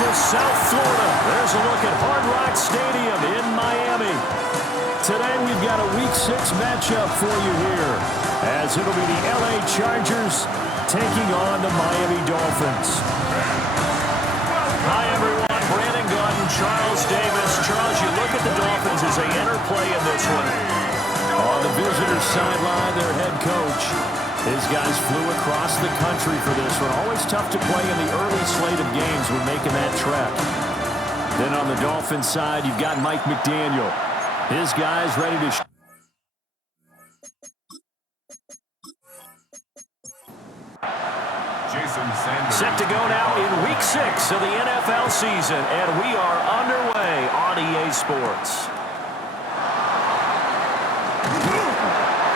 beautiful South Florida. There's a look at Hard Rock Stadium in Miami. Today we've got a Week 6 matchup for you here, as it'll be the LA Chargers taking on the Miami Dolphins. Hi everyone, Brandon Gordon, Charles Davis. Charles, you look at the Dolphins as they enter play in this one. On the visitor's sideline, their head coach. His guys flew across the country for this one. Always tough to play in the early slate of games when making that trek. Then on the Dolphins side, you've got Mike McDaniel. His guys ready to set to go now in Week 6 of the NFL season, and we are underway on EA Sports.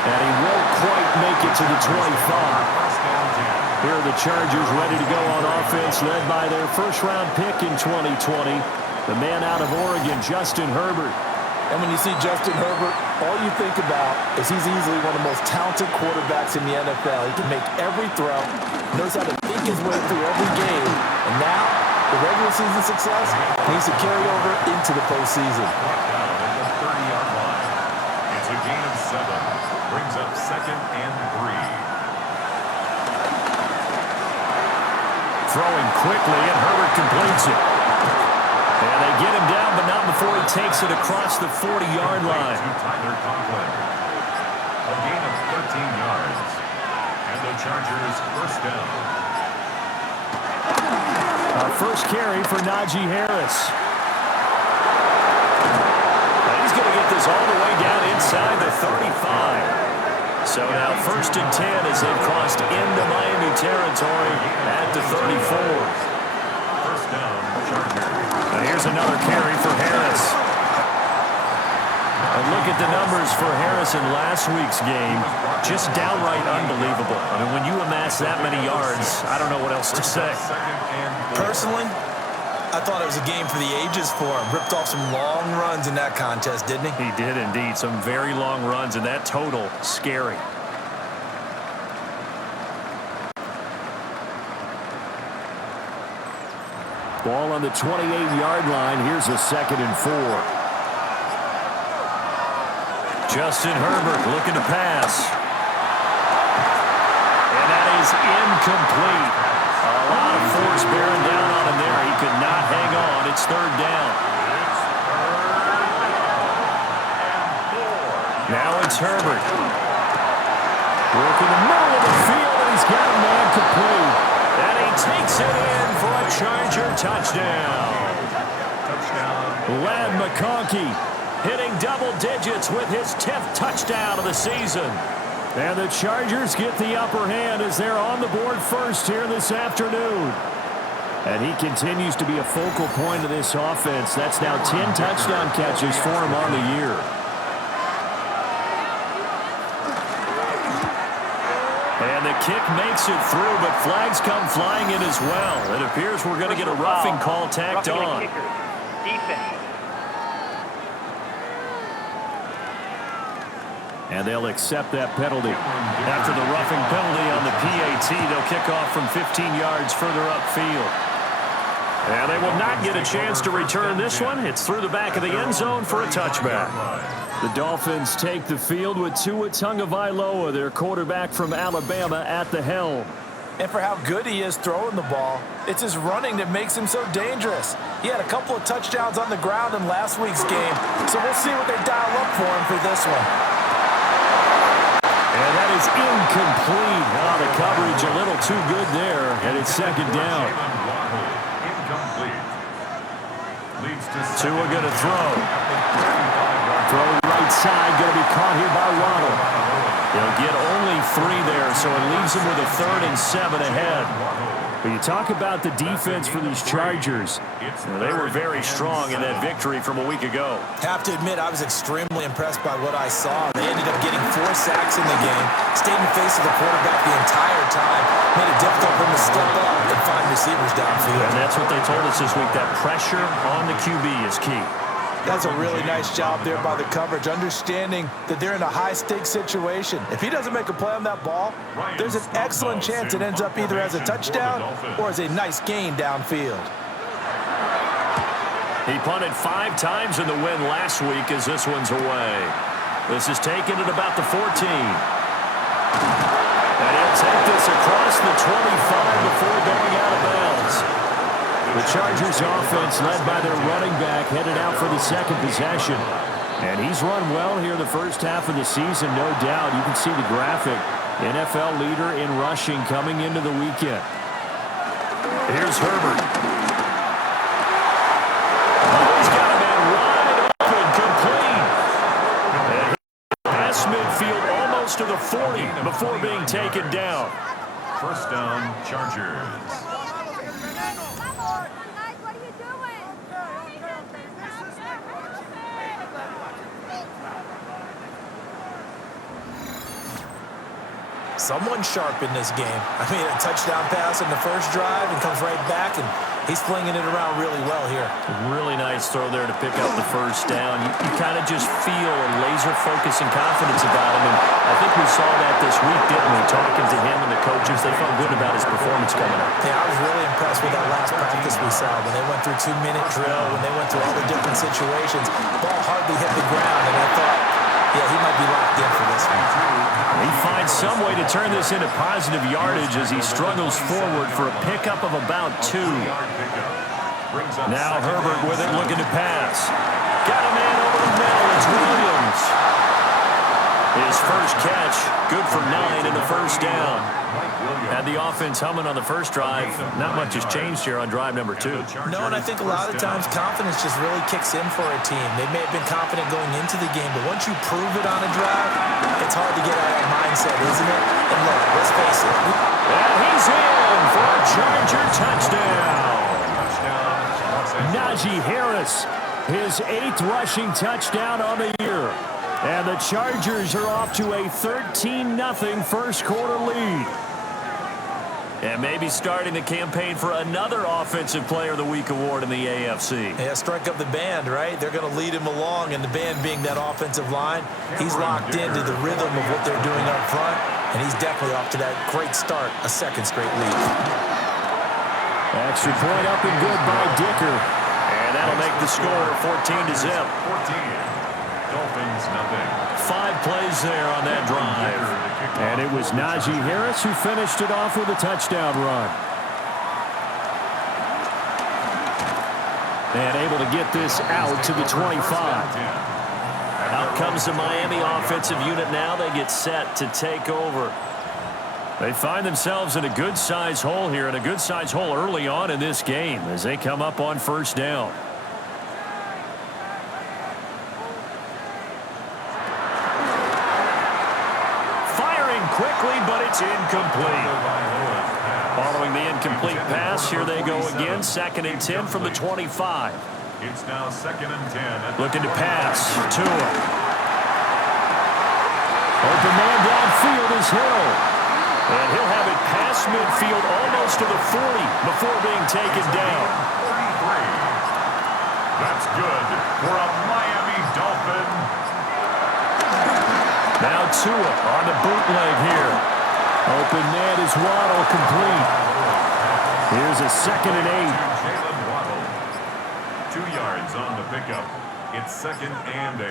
And he won't quite make it to the 25. Here are the Chargers ready to go on offense, led by their first-round pick in 2020, the man out of Oregon, Justin Herbert. And when you see Justin Herbert, all you think about is he's easily one of the most talented quarterbacks in the NFL. He can make every throw, knows how to think his way through every game. And now, the regular season success needs to carry over into the postseason. At the 30-yard line. It's a gain of 7. Brings up 2nd and 3. Throwing quickly, and Herbert completes it. And they get him down, but not before he takes it across the 40-yard line. Tyler Conklin. A gain of 13 yards. And the Chargers first down. Our first carry for Najee Harris. And he's going to get this all the way down inside the 35. So now 1st and 10 as they've crossed into Miami territory at the 34. First down, Chargers. And here's another carry for Harris. And look at the numbers for Harris in last week's game. Just downright unbelievable. I mean, when you amass that many yards, I don't know what else to say. Personally, I thought it was a game for the ages for him. Ripped off some long runs in that contest, didn't he? He did indeed. Some very long runs, and that total, scary. Ball on the 28-yard line. Here's a 2nd and 4. Justin Herbert looking to pass. And that is incomplete. A lot of force bearing down on him there. He could not hang on. It's 3rd down. Now it's Herbert. Working the middle of the field, and he's got a man complete. And he takes it in for a Charger touchdown. Ladd McConkey hitting double digits with his 10th touchdown of the season. And the Chargers get the upper hand as they're on the board first here this afternoon. And he continues to be a focal point of this offense. That's now 10 touchdown catches for him on the year. And the kick makes it through, but flags come flying in as well. It appears we're going to get a roughing call tacked on. Defense. And they'll accept that penalty. After the roughing penalty on the PAT, they'll kick off from 15 yards further upfield. And they will not get a chance to return this one. It's through the back of the end zone for a touchback. The Dolphins take the field with Tua Tagovailoa, their quarterback from Alabama, at the helm. And for how good he is throwing the ball, it's his running that makes him so dangerous. He had a couple of touchdowns on the ground in last week's game, so we'll see what they dial up for him for this one. And that is incomplete. Oh, the coverage a little too good there, and it's 2nd down. Tua going to throw. Throw right side, going to be caught here by Waddle. They'll get only 3 there, so it leaves them with a 3rd and 7 ahead. But you talk about the defense for these Chargers. They were very strong in that victory from a week ago. Have to admit, I was extremely impressed by what I saw. They ended up getting 4 sacks in the game, stayed in the face of the quarterback the entire time, made it difficult for him to step up and find receivers downfield. And that's what they told us this week, that pressure on the QB is key. That's a really nice job there by the coverage, understanding that they're in a high-stakes situation. If he doesn't make a play on that ball, there's an excellent chance it ends up either as a touchdown or as a nice gain downfield. He punted 5 times in the win last week as this one's away. This is taken at about the 14. And he'll take this across the 25 before going out of bounds. The Chargers offense led by their running back headed out for the second possession. And he's run well here the first half of the season, no doubt. You can see the graphic. NFL leader in rushing coming into the weekend. Here's Herbert. He's got a man wide open, complete. And he past midfield almost to the 40 before being taken down. First down, Chargers. Someone sharp in this game. I mean, a touchdown pass in the first drive and comes right back, and he's flinging it around really well here. Really nice throw there to pick up the first down. You kind of just feel a laser focus and confidence about him, and I think we saw that this week, didn't we? Talking to him and the coaches, they felt good about his performance coming up. Yeah, I was really impressed with that last practice we saw when they went through 2-minute drill, when they went through all the different situations. Ball hardly hit the ground, and I thought, yeah, he might be locked in for this one. He finds some way to turn this into positive yardage as he struggles forward for a pickup of about 2. Now Herbert with it, looking to pass. Got a man over the middle. It's Williams. His first catch, good for 9 in the first down. Had the offense humming on the first drive. Not much has changed here on drive number 2. No, and I think a lot of times confidence just really kicks in for a team. They may have been confident going into the game, but once you prove it on a drive, it's hard to get out of that mindset, isn't it? And look, let's face it. And he's in for a Charger touchdown. Najee Harris, his 8th rushing touchdown on the year. And the Chargers are off to a 13-0 first quarter lead. And maybe starting the campaign for another Offensive Player of the Week award in the AFC. Yeah, strike up the band, right? They're going to lead him along, and the band being that offensive line, he's locked into the rhythm of what they're doing up front, and he's definitely off to that great start, a second straight lead. Extra point up and good by Dicker. And that'll make the score 14-0. 14. Dolphins, nothing. 5 plays there on that drive. And it was Najee Harris who finished it off with a touchdown run. And able to get this out to the 25. Out comes the Miami offensive unit now. They get set to take over. They find themselves in a good-sized hole here, and a good-sized hole early on in this game as they come up on first down. Quickly, but it's incomplete. Following the incomplete pass, here they go again. 2nd and 10 from the 25. It's now 2nd and 10. Looking to pass. Tua. Open man downfield is Hill. And he'll have it past midfield almost to the 40 before being taken down. 43. That's good for a Miami Dolphin. Now Tua on the bootleg here. Open man is Waddle, complete. Here's a 2nd and 8. Jalen Waddle. 2 yards on the pickup. It's 2nd and 8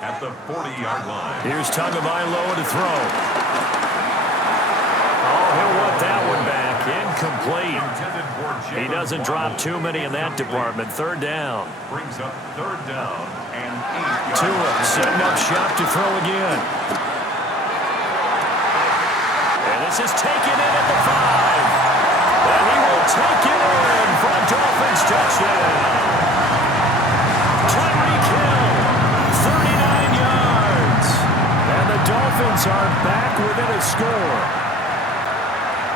at the 40-yard line. Here's Tagovailoa to throw. Oh, he'll want that one back. Incomplete. He doesn't drop too many in that department. 3rd down. Brings up 3rd down and 8 yards. Tua setting up shop to throw again. And this is taken in at the 5. And he will take it in for a Dolphins touchdown. Tyreek Hill, 39 yards. And the Dolphins are back within a score.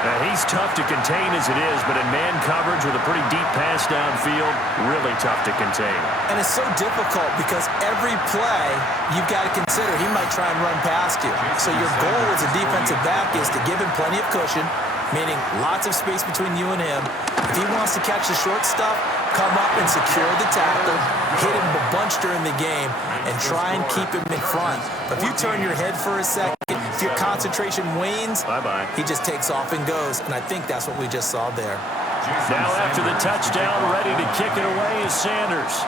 Now, he's tough to contain as it is, but in man coverage with a pretty deep pass downfield, really tough to contain. And it's so difficult because every play you've got to consider he might try and run past you. So your goal as a defensive back is to give him plenty of cushion, meaning lots of space between you and him. If he wants to catch the short stuff, come up and secure the tackle, hit him a bunch during the game, and try and keep him in front. But if you turn your head for a second, if your concentration wanes, Bye-bye. he just takes off and goes, and I think that's what we just saw there. Now after the touchdown, ready to kick it away is Sanders.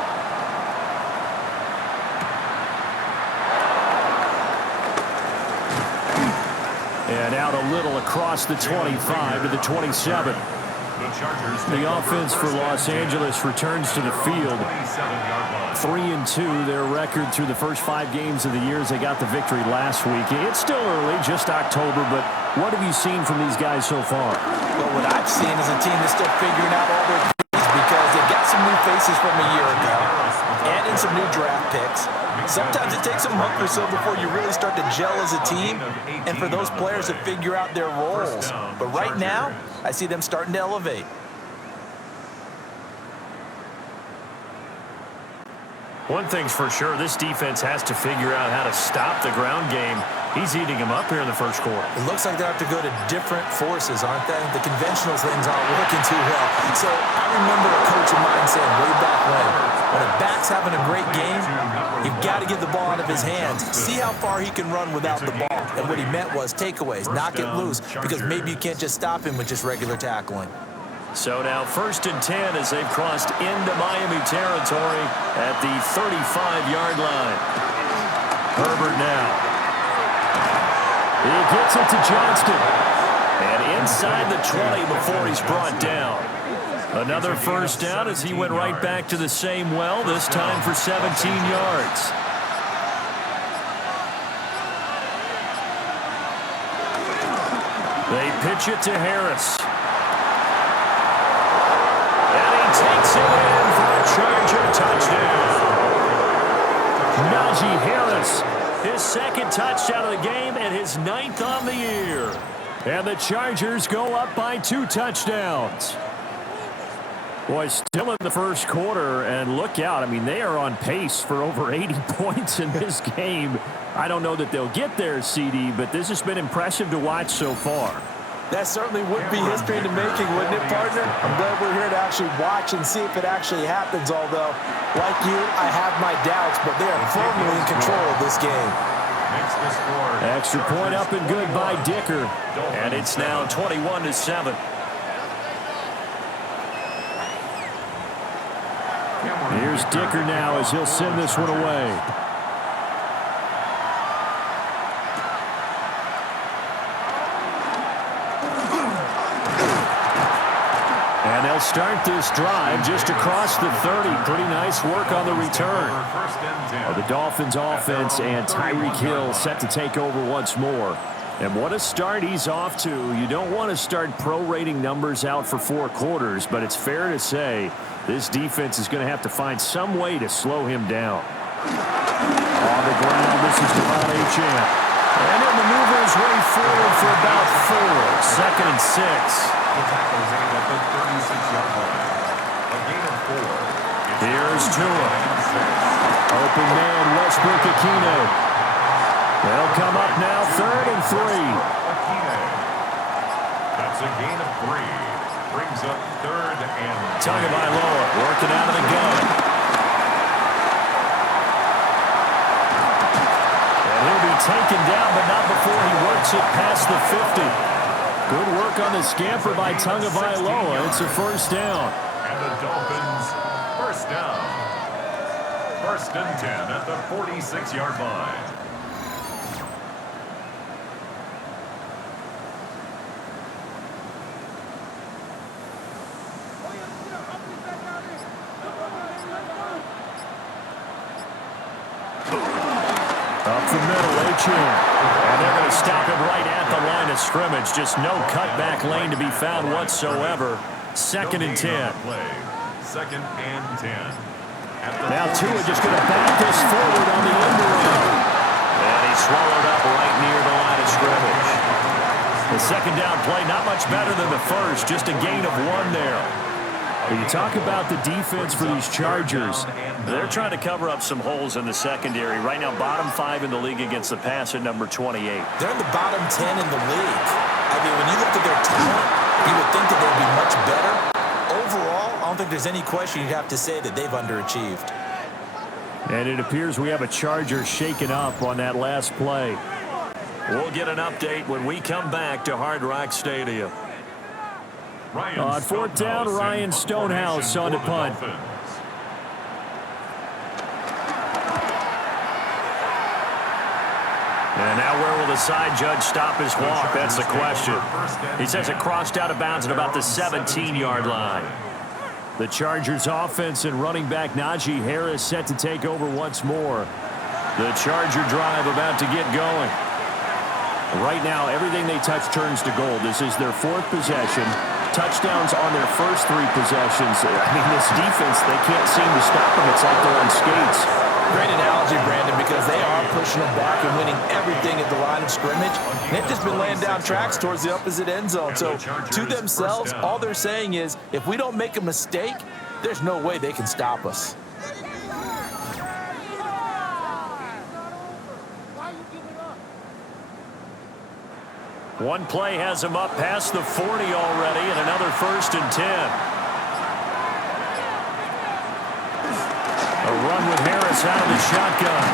And out a little across the 25 to the 27. The offense for Los Angeles returns to the field. 3-2, their record through the first 5 games of the year as they got the victory last week. It's still early, just October, but what have you seen from these guys so far? Well, what I've seen is a team that's still figuring out all their keys because they've got some new faces from a year ago and in some new draft picks. Sometimes it takes a month or so before you really start to gel as a team and for those players to figure out their roles. But right now, I see them starting to elevate. One thing's for sure, this defense has to figure out how to stop the ground game. He's eating them up here in the first quarter. It looks like they have to go to different forces, aren't they? The conventional things aren't working too well. So I remember a coach of mine saying way back when a back's having a great game, you've got to get the ball out of his hands. See how far he can run without the ball. And what he meant was takeaways, knock it loose, because maybe you can't just stop him with just regular tackling. So now 1st and 10 as they've crossed into Miami territory at the 35-yard line. Herbert now. He gets it to Johnston. And inside the 20 before he's brought down. Another first down as he went right back to the same well, this time for 17 yards. They pitch it to Harris. Takes it in for a Charger touchdown. Najee Harris, his 2nd touchdown of the game and his 9th on the year. And the Chargers go up by 2 touchdowns. Boy, still in the first quarter, and look out. I mean, they are on pace for over 80 points in this game. I don't know that they'll get there, CD, but this has been impressive to watch so far. That certainly would be history in the making, wouldn't it, partner? I'm glad we're here to actually watch and see if it actually happens, although, like you, I have my doubts, but they are firmly in control of this game. Extra point up and good by Dicker, and it's now 21-7. Here's Dicker now as he'll send this one away. And they'll start this drive just across the 30. Pretty nice work on the return. The Dolphins offense and Tyreek Hill set to take over once more. And what a start he's off to. You don't want to start prorating numbers out for 4 quarters, but it's fair to say this defense is going to have to find some way to slow him down. On the ground, this is Devon Achane. And he'll maneuver his way forward for about 4. 2nd and 6. Here's Tua. Open man, Westbrook-Ikhine. They'll come up now, 3rd and 3. That's a gain of 3. Brings up 3rd and Tagovailoa working out of the gun. And he'll be taken down, but not before he works it past the 50. Good work on the scamper by Tagovailoa. It's a first down. And the Dolphins first down. 1st and 10 at the 46-yard line. Up the middle, Achane. And they're going to stop him right at the line of scrimmage. Just no cutback lane to be found whatsoever. 2nd and 10. 2nd and 10. Now Tua just going to back this forward on the end around. And he's swallowed up right near the line of scrimmage. The 2nd down play, not much better than the first. Just a gain of 1 there. When you talk about the defense for these Chargers, they're trying to cover up some holes in the secondary. Right now, bottom 5 in the league against the pass at number 28. They're in the bottom 10 in the league. I mean, when you look at their talent, you would think that they'd be much better. Overall, I don't think there's any question you'd have to say that they've underachieved. And it appears we have a Charger shaken up on that last play. We'll get an update when we come back to Hard Rock Stadium. On fourth down, Ryan Stonehouse on to punt. And now where will the side judge stop his walk? That's the question. He says it crossed out of bounds at about the 17-yard line. The Chargers offense and running back Najee Harris set to take over once more. The Charger drive about to get going. Right now, everything they touch turns to gold. This is their fourth possession. Touchdowns on their first three possessions. I mean, this defense, they can't seem to stop them. It's like they're on skates. Great analogy, Brandon, because they are pushing them back and winning everything at the line of scrimmage. They've just been laying down tracks towards the opposite end zone. So to themselves, all they're saying is, if we don't make a mistake, there's no way they can stop us. One play has him up past the 40 already, and another 1st and 10. A run with Harris out of the shotgun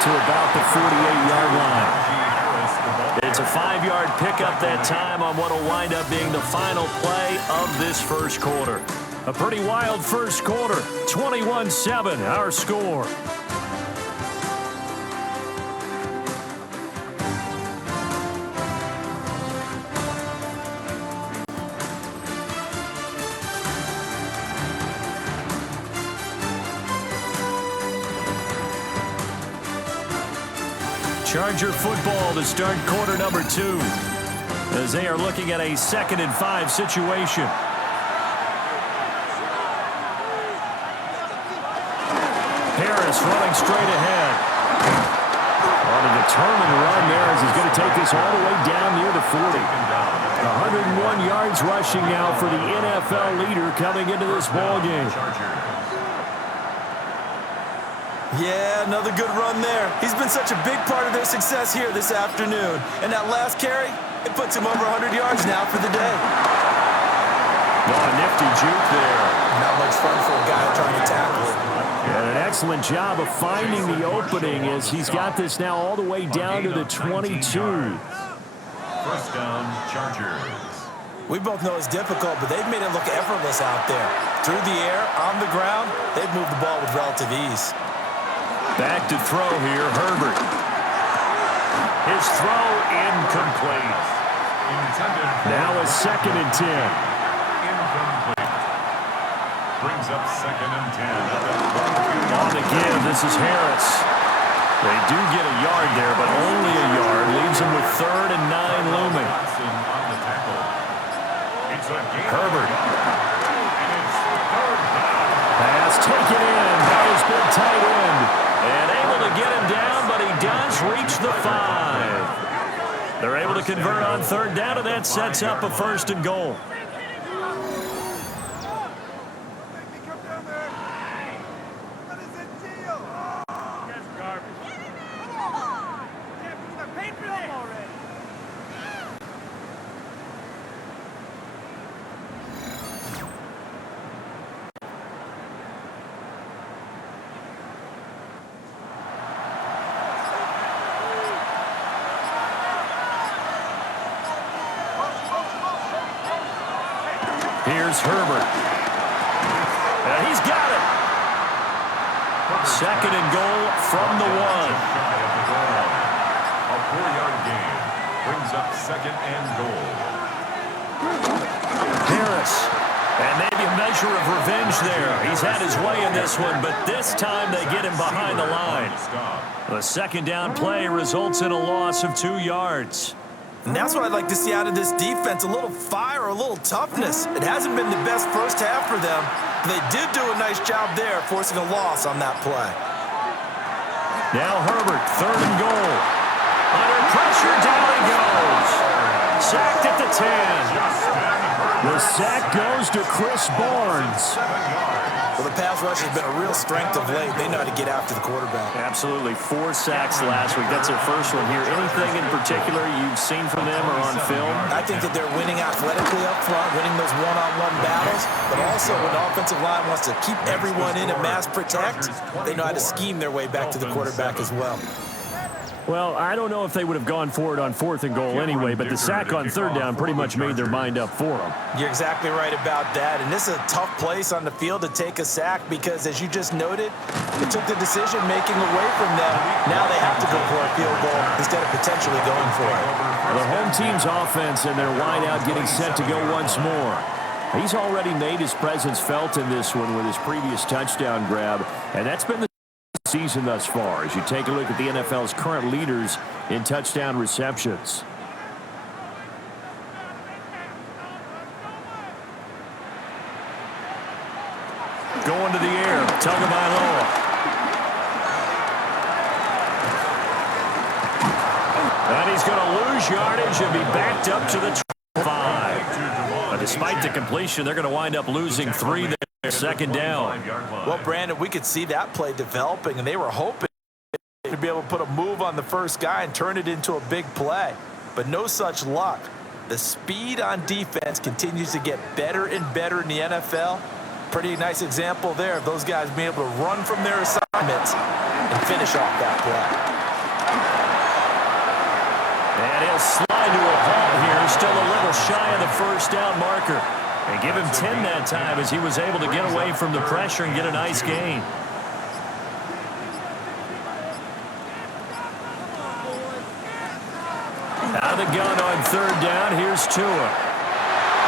to about the 48-yard line. It's a 5-yard pickup that time on what will wind up being the final play of this first quarter. A pretty wild first quarter. 21-7, our score. Charger football to start quarter number 2 as they are looking at a 2nd and 5 situation. Harris running straight ahead. On a determined run there as he's going to take this all the way down near the 40. 101 yards rushing now for the NFL leader coming into this ballgame. Yeah, another good run there. He's been such a big part of their success here this afternoon. And that last carry, it puts him over 100 yards now for the day. Oh, nifty juke there. Not much fun for a guy trying to tackle it. And an excellent job of finding the opening as he's got this now all the way down to the 22. First down, Chargers. We both know it's difficult, but they've made it look effortless out there. Through the air, on the ground, they've moved the ball with relative ease. Back to throw here, Herbert. His throw incomplete. Now a 2nd and 10. Incomplete. Brings up 2nd and 10. On the give, this is Harris. They do get a yard there, but only a yard. Leaves them with 3rd and 9 looming. Herbert. Pass taken in by his big tight end. And able to get him down, but he does reach the 5. They're able to convert on 3rd down, and that sets up a 1st and goal. Here's Herbert. And he's got it. 2nd and goal from the 1. A 4-yard gain brings up 2nd and goal. Harris. And maybe a measure of revenge there. He's had his way in this one, but this time they get him behind the line. The 2nd down play results in a loss of 2 yards. And that's what I'd like to see out of this defense, a little fire, a little toughness. It hasn't been the best first half for them, but they did do a nice job there, forcing a loss on that play. Now Herbert, 3rd and goal. Under pressure, down he goes. Sacked at the 10. The sack goes to Chris Barnes. Well, the pass rush has been a real strength of late. They know how to get after the quarterback. Absolutely. 4 sacks last week. That's their first one here. Anything in particular you've seen from them or on film? I think that they're winning athletically up front, winning those one-on-one battles, but also when the offensive line wants to keep everyone in and mass protect, they know how to scheme their way back to the quarterback as well. Well, I don't know if they would have gone for it on 4th and goal anyway, but the sack on 3rd down pretty much made their mind up for them. You're exactly right about that, and this is a tough place on the field to take a sack because, as you just noted, it took the decision-making away from them. Now they have to go for a field goal instead of potentially going for it. The home team's offense and their wideout getting set to go once more. He's already made his presence felt in this one with his previous touchdown grab, and that's been the season thus far as you take a look at the NFL's current leaders in touchdown receptions. Going to the air, Tagovailoa. And he's going to lose yardage and be backed up to the 5. But despite the completion, they're going to wind up losing 3 there. 2nd down. Well, Brandon, we could see that play developing, and they were hoping to be able to put a move on the first guy and turn it into a big play. But no such luck. The speed on defense continues to get better and better in the NFL. Pretty nice example there of those guys being able to run from their assignments and finish off that play. And he'll slide to a halt here, still a little shy of the first down marker. And give him 10 that time as he was able to get away from the pressure and get a nice gain. Out of the gun on 3rd down, here's Tua.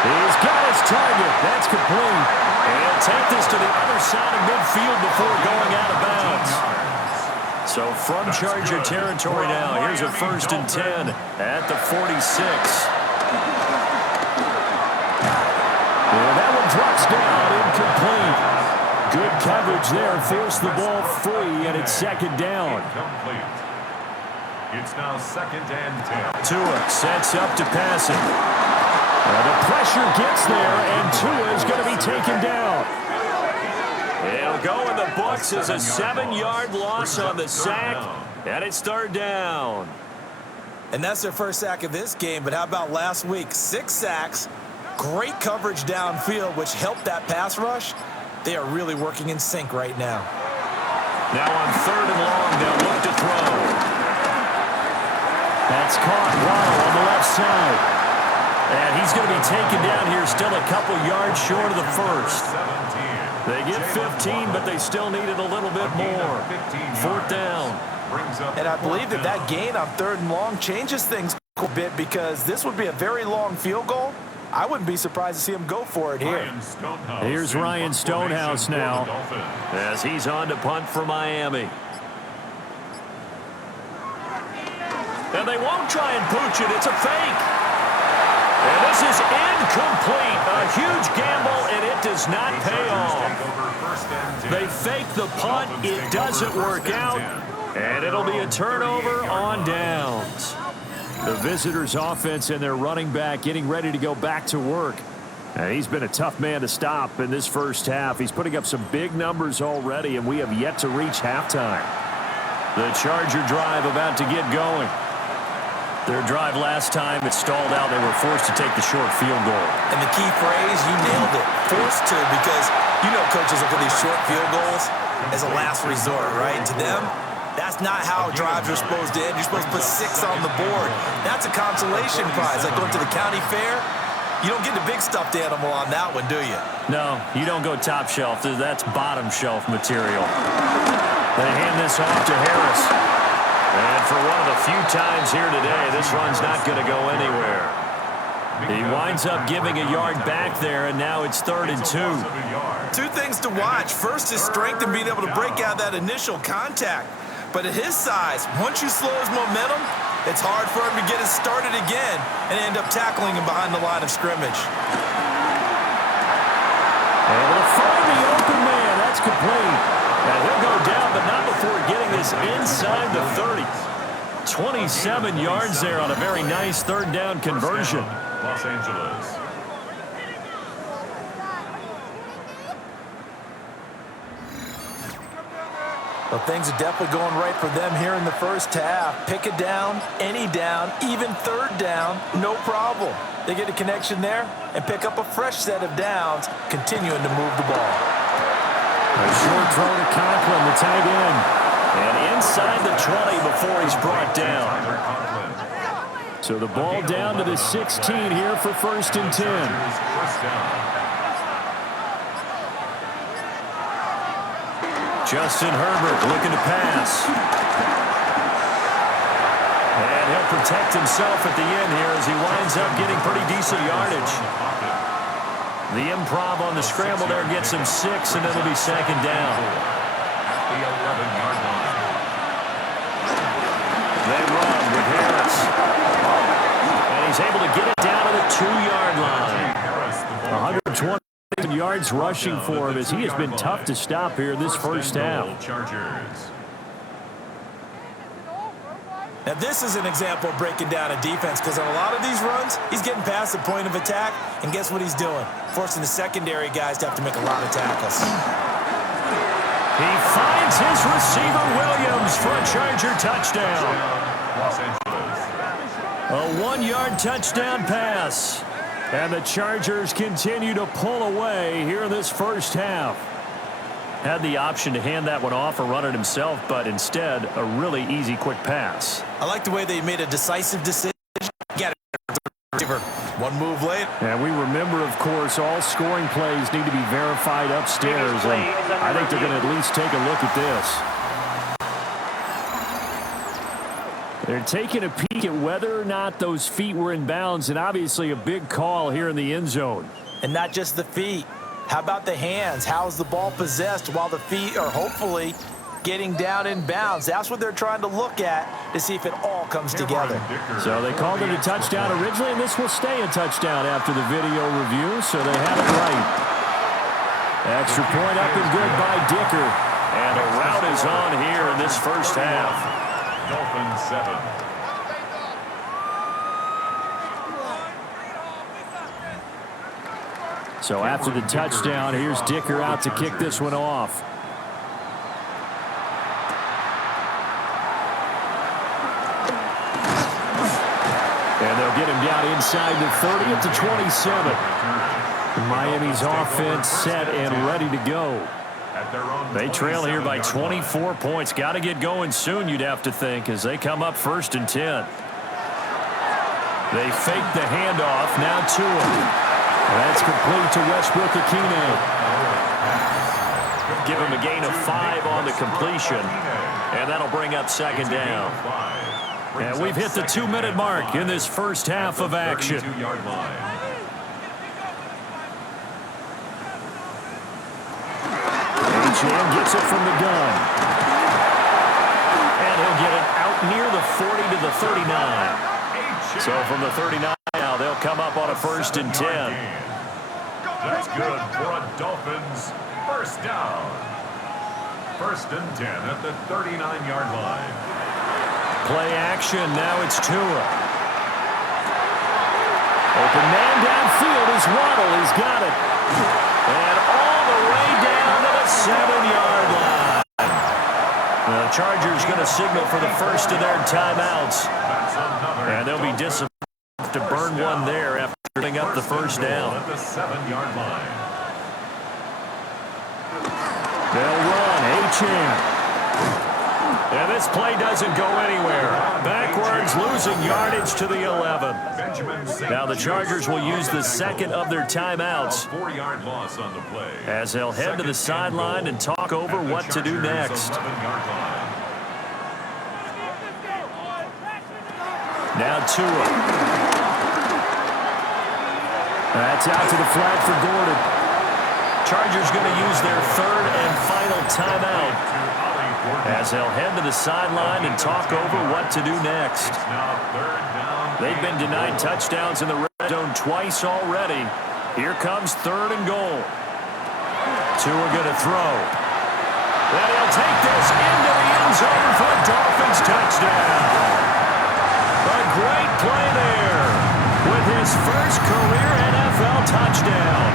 He's got his target. That's complete. And he'll take this to the other side of midfield before going out of bounds. So from Charger territory now, here's a 1st and 10 at the 46. And that one drops down, incomplete. Good coverage there, forced the ball free, and it's 2nd down. It's now 2nd and 10. Tua sets up to pass it. The pressure gets there, and Tua is going to be taken down. He'll go in the books as a 7-yard loss on the sack, and it's 3rd down. And that's their first sack of this game, but how about last week? 6 sacks. Great coverage downfield, which helped that pass rush. They are really working in sync right now. Now on 3rd and long, they'll look to throw. That's caught. Waddle on the left side. And he's going to be taken down here, still a couple yards short of the first. They get 15, but they still needed a little bit more. 4th down. And I believe that gain on 3rd and long changes things a bit because this would be a very long field goal. I wouldn't be surprised to see him go for it here. Here's Ryan Stonehouse now as he's on to punt for Miami. And they won't try and pooch it. It's a fake. And this is incomplete. A huge gamble, and it does not pay off. They fake the punt. It doesn't work out. And it'll be a turnover on downs. The visitors' offense and their running back getting ready to go back to work. And he's been a tough man to stop in this first half. He's putting up some big numbers already, and we have yet to reach halftime. The Charger drive about to get going. Their drive last time, it stalled out. They were forced to take the short field goal. And the key phrase, you nailed it, forced to, because you know coaches look at these short field goals as a last resort, right? To them, that's not how drives are supposed to end. You're supposed to put 6 on the board. That's a consolation prize. Like going to the county fair, you don't get the big stuffed animal on that one, do you? No, you don't go top shelf. That's bottom shelf material. They hand this off to Harris. And for one of the few times here today, this run's not going to go anywhere. He winds up giving a yard back there, and now it's 3rd and 2. 2 things to watch. First, his strength and being able to break out that initial contact. But at his size, once you slow his momentum, it's hard for him to get it started again and end up tackling him behind the line of scrimmage. Able to find the open man. That's complete. And he'll go down, but not before getting this inside the 30. 27 yards there on a very nice 3rd down conversion. Los Angeles. Well, things are definitely going right for them here in the first half. Pick a down, any down, even 3rd down, no problem. They get a connection there and pick up a fresh set of downs, continuing to move the ball. A short throw to Conklin, the tight end. And inside the 20 before he's brought down. So the ball down to the 16 here for 1st and 10. Justin Herbert looking to pass. And he'll protect himself at the end here as he winds up getting pretty decent yardage. The improv on the scramble there gets him 6, and it'll be 2nd down. At the 11-yard line. They run with Harris. And he's able to get it down to the 2-yard line. 120 yards rushing for him as he has been tough to stop here this first half. Now, this is an example of breaking down a defense because on a lot of these runs, he's getting past the point of attack, and guess what he's doing? Forcing the secondary guys to have to make a lot of tackles. He finds his receiver, Williams, for a Charger touchdown. A 1-yard touchdown pass. And the Chargers continue to pull away here in this first half. Had the option to hand that one off or run it himself, but instead, a really easy, quick pass. I like the way they made a decisive decision. Get it. One move late. And we remember, of course, all scoring plays need to be verified upstairs. And I think they're going to at least take a look at this. They're taking a peek at whether or not those feet were in bounds, and obviously a big call here in the end zone. And not just the feet. How about the hands? How's the ball possessed while the feet are hopefully getting down in bounds? That's what they're trying to look at to see if it all comes together. So they called it a touchdown originally, and this will stay a touchdown after the video review, so they have it right. Extra point up and good by Dicker. And a rout is on here in this first half. Dolphins 7. So after the touchdown, here's Dicker out to kick this one off. And they'll get him down inside the 30 at the 27. Miami's offense set and ready to go. They trail here by 24 points. Got to get going soon, you'd have to think, as they come up 1st and 10. They fake the handoff. Now to him. That's complete to Westbrook-Ikhine. Give him a gain of 5 on the completion, and that'll bring up 2nd down. And we've hit the 2-minute mark in this first half of action. Achane gets it from the gun. And he'll get it out near the 40 to the 39. So from the 39 now, they'll come up on a 1st and 10. That's good for a Dolphins first down. 1st and 10 at the 39-yard line. Play action. Now it's Tua. Open man downfield is Waddle. He's got it. And all the way down to the 7-yard line. The Chargers going to signal for the first of their timeouts. And they'll be disappointed to burn one there after giving up the first down. At the 7-yard line. They'll run. Achane. And this play doesn't go anywhere. Backwards, losing yardage to the 11. Now the Chargers will use the second of their timeouts 4-yard loss on the play. as they'll head to the sideline and talk over what to do next. Now Tua. That's out to the flag for Gordon. Chargers going to use their 3rd and final timeout as they'll head to the sideline and talk over what to do next. They've been denied touchdowns in the red zone twice already. Here comes 3rd and goal. Tua going to throw. And he'll take this into the end zone for a Dolphins touchdown. A great play there with his first career NFL touchdown.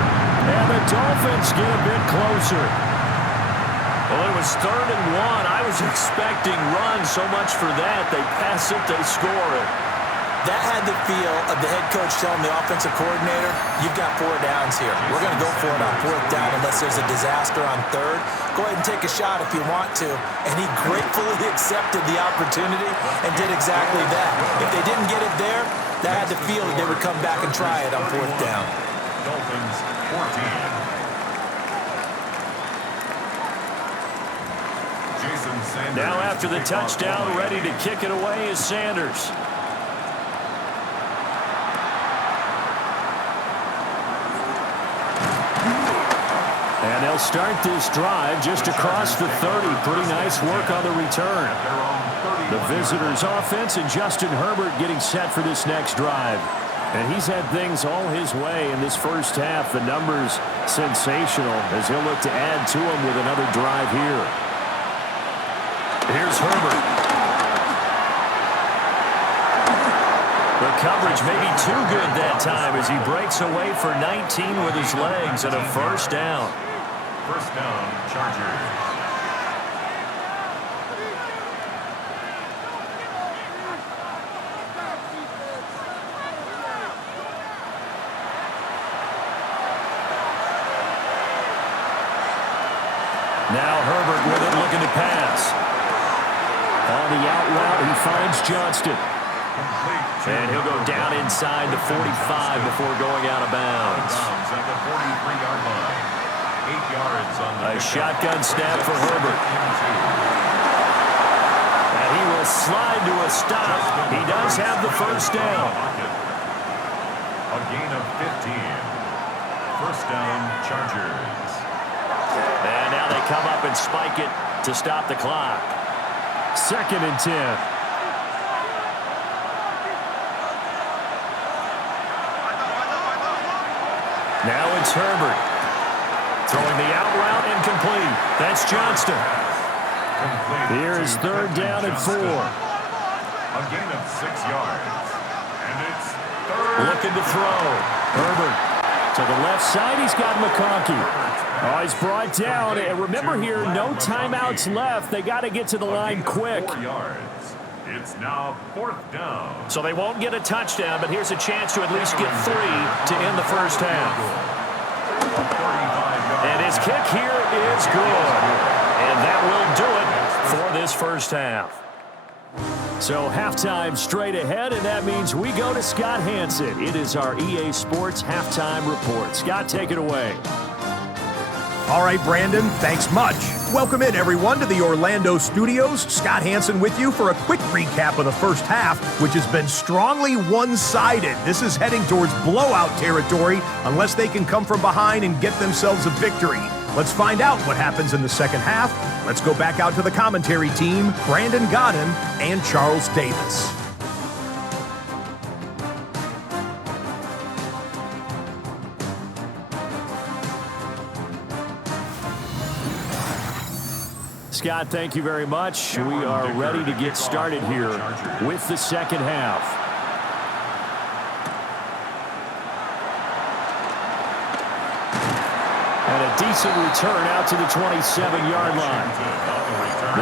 And the Dolphins get a bit closer. Well, it was 3rd and 1. I was expecting runs so much for that. They pass it, they score it. That had the feel of the head coach telling the offensive coordinator, you've got 4 downs here. We're going to go for it on 4th down unless there's a disaster on 3rd. Go ahead and take a shot if you want to. And he gratefully accepted the opportunity and did exactly that. If they didn't get it there, that had the feel that they would come back and try it on 4th down. Dolphins 14. Now after the touchdown, ready to kick it away is Sanders. And they'll start this drive just across the 30. Pretty nice work on the return. The visitors' offense and Justin Herbert getting set for this next drive. And he's had things all his way in this first half. The numbers sensational as he'll look to add to them with another drive here. Here's Herbert. The coverage may be too good that time as he breaks away for 19 with his legs and a first down. First down, Chargers. Now Herbert with it, looking to pass. On the out route, he finds Johnston. And he'll go down inside the 45 before going out of bounds. At the 43-yard line. 8 yards on the A shotgun snap for Herbert. And he will slide to a stop. He does have the first down. A gain of 15. First down, Chargers. And now they come up and spike it to stop the clock. 2nd and 10. Now it's Herbert. Throwing the out route incomplete. That's Johnston. Here is 3rd down and 4. A gain of 6 yards. And it's 3rd. Looking to throw. Herbert to the left side. He's got McConkey. Oh, he's brought down. And remember here, no timeouts left. They got to get to the line quick. 4 yards. It's now 4th down. So they won't get a touchdown, but here's a chance to at least get 3 to end the first half. And his kick here is good. And that will do it for this first half. So halftime straight ahead, and that means we go to Scott Hanson. It is our EA Sports Halftime Report. Scott, take it away. All right, Brandon, thanks much. Welcome in, everyone, to the Orlando studios. Scott Hanson with you for a quick recap of the first half, which has been strongly one-sided. This is heading towards blowout territory unless they can come from behind and get themselves a victory. Let's find out what happens in the second half. Let's go back out to the commentary team, Brandon Godden and Charles Davis. Scott, thank you very much. We are ready to get started here with the second half. And a decent return out to the 27-yard line.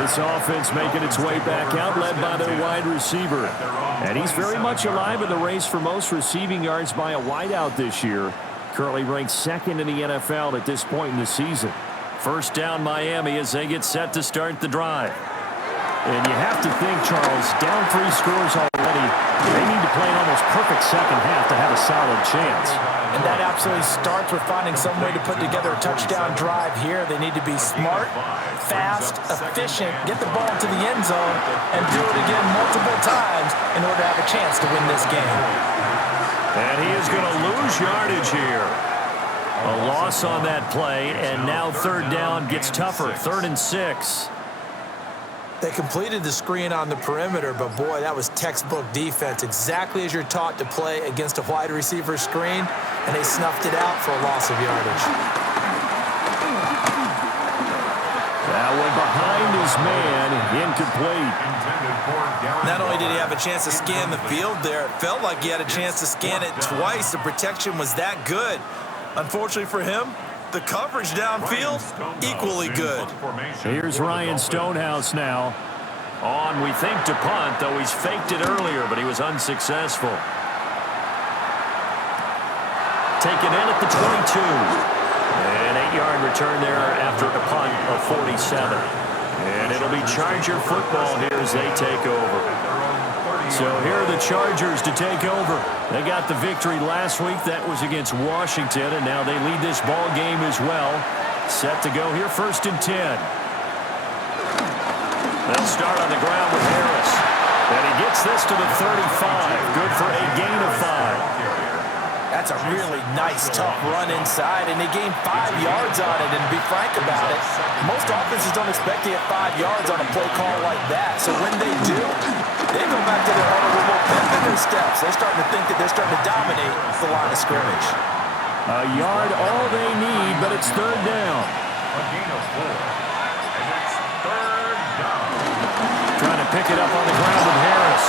This offense making its way back out, led by their wide receiver. And he's very much alive in the race for most receiving yards by a wideout this year. Currently ranked 2nd in the NFL at this point in the season. First down Miami as they get set to start the drive. And you have to think, Charles, down 3 scores already. They need to play an almost perfect second half to have a solid chance. And that absolutely starts with finding some way to put together a touchdown drive here. They need to be smart, fast, efficient, get the ball to the end zone, and do it again multiple times in order to have a chance to win this game. And he is going to lose yardage here. A loss on that play, and now 3rd down gets tougher. 3rd and 6. They completed the screen on the perimeter, but boy, that was textbook defense. Exactly as you're taught to play against a wide receiver screen, and they snuffed it out for a loss of yardage. That one behind his man, incomplete. Not only did he have a chance to scan the field there, it felt like he had a chance to scan it twice. The protection was that good. Unfortunately for him, the coverage downfield, equally good. Here's Ryan Stonehouse now. On, we think, to punt, though he's faked it earlier, but he was unsuccessful. Taken in at the 22. An 8-yard return there after a punt of 47. And it'll be Charger football here as they take over. So here are the Chargers to take over. They got the victory last week. That was against Washington, and now they lead this ball game as well. Set to go here, 1st and 10. They'll start on the ground with Harris. And he gets this to the 35. Good for a gain of 5. That's a really nice, tough run inside, and they gained 5 yards on it. And to be frank about it, most offenses don't expect to get 5 yards on a play call like that. So when they do, they go back to their honorable pep in their steps. They're starting to think that they're starting to dominate the line of scrimmage. A yard, all they need, but it's 3rd down. A gain of 4. And it's 3rd down. Trying to pick it up on the ground with Harris.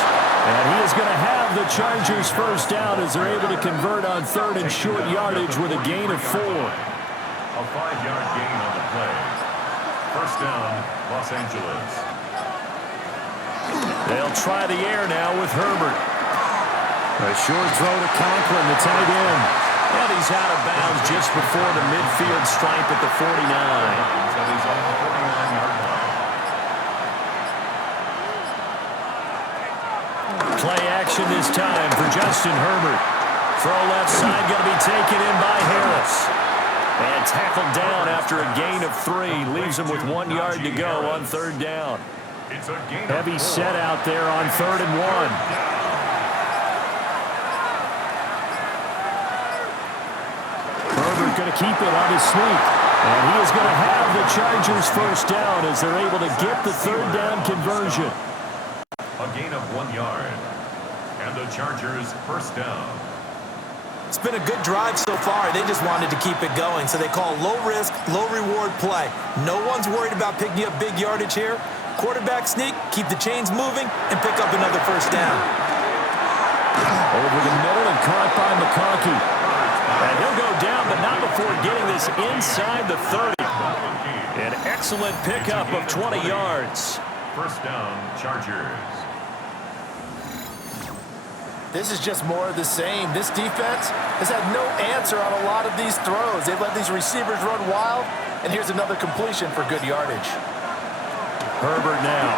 And he is going to have the Chargers 1st down as they're able to convert on 3rd and short yardage with a gain of 4. A 5-yard gain on the play. 1st down, Los Angeles. They'll try the air now with Herbert. A short throw to Conklin, the tight end. And he's out of bounds just before the midfield stripe at the 49. So he's on the 49-yard line. Play action this time for Justin Herbert. Throw left side going to be taken in by Harris. And tackled down after a gain of 3. Leaves him with 1 yard to go on 3rd down. It's a gain of Heavy 4. set out there on 3rd and 1. Herbert going to keep it on his sneak. And he is going to have the Chargers 1st down as they're able to get the 3rd down conversion. A gain of 1 yard. And the Chargers 1st down. It's been a good drive so far. They just wanted to keep it going, so they call low-risk, low-reward play. No one's worried about picking up big yardage here. Quarterback sneak, keep the chains moving, and pick up another 1st down. Over the middle and caught by McConkey. And he'll go down, but not before getting this inside the 30. An excellent pickup of 20 yards. 1st down, Chargers. This is just more of the same. This defense has had no answer on a lot of these throws. They've let these receivers run wild, and here's another completion for good yardage. Herbert now.